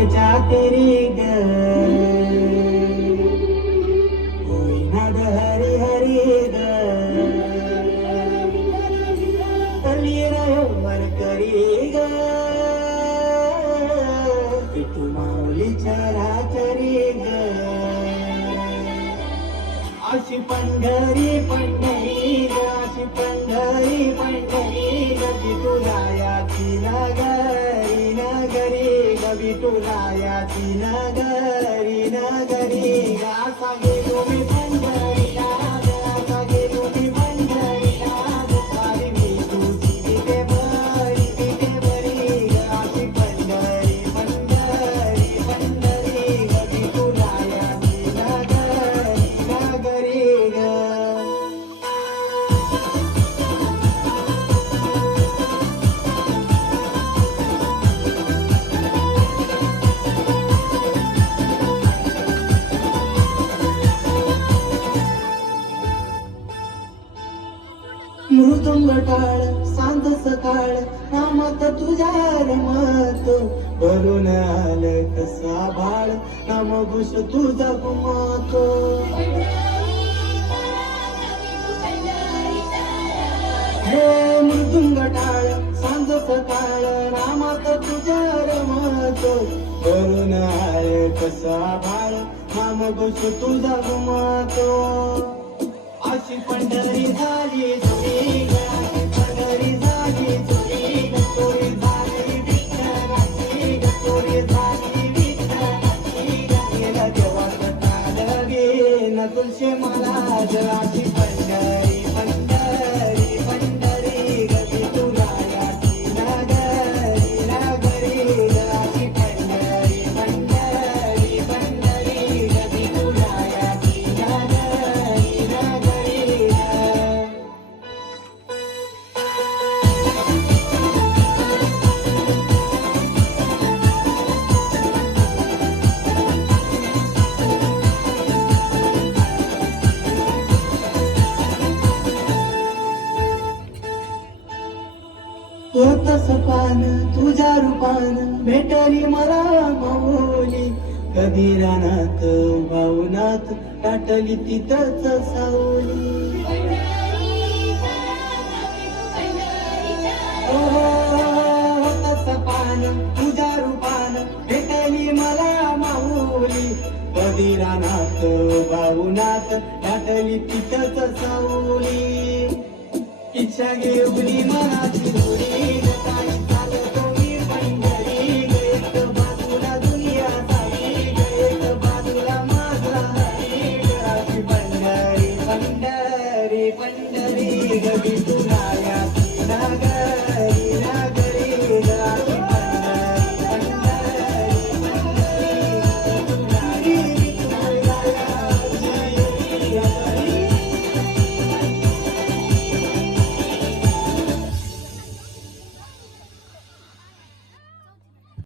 मागच्या तेरी ग होईना ग हरी हरी ग तलीर मर करी ग पिठू माऊलीच्या रातरी ग अशी पंढरी पंढरी ग अशी पंढरी पंढरी ग विठुरायाची नगरी नगरी ग विठुरायाची नगरी नगरी ग असा गेलो मी पंढरीला ग असा गेलो मी पंढरीला ग सारी मी तुझी तिथे बरी ग अशी पंढरी पंढरी पंढरी ग विठुरायाची नगरी नगरी ग मृदुंग टाळ सांज सकाळ नामात तुझ्या रमत भरून आलं कसा बाळ नाम घुस तुझा घुमतो हे मृदुंग टाळ सांज सकाळ नामात तुझ्या रमत भरून आलं कसा बाळ नाम घुस तुझा घुमतो अशी पंढरी झाली तुझी ग अशी पंढरी झाली तुझी ग चोरी झाली विठ्ठलाची ग चोरी झाली विठ्ठलाची ग गेला देवाच काल गे तुळशी मला ग अशी पंढरी पंढरी पंढरी ग विठुरायाची नगरी नगरी ग अशी पंढरी पंढरी पंढरी ग विठुरायाची नगरी नगरी होतस पान तुझ्या रूपान भेटली मला माऊली कधी रानात भावनात टाटली तिथंच सावली होतस पान तुझ्या रूपान भेटली मला माऊली कधी रानात भावनात टाटली तिथंच सावली इच्छा घेऊन मनात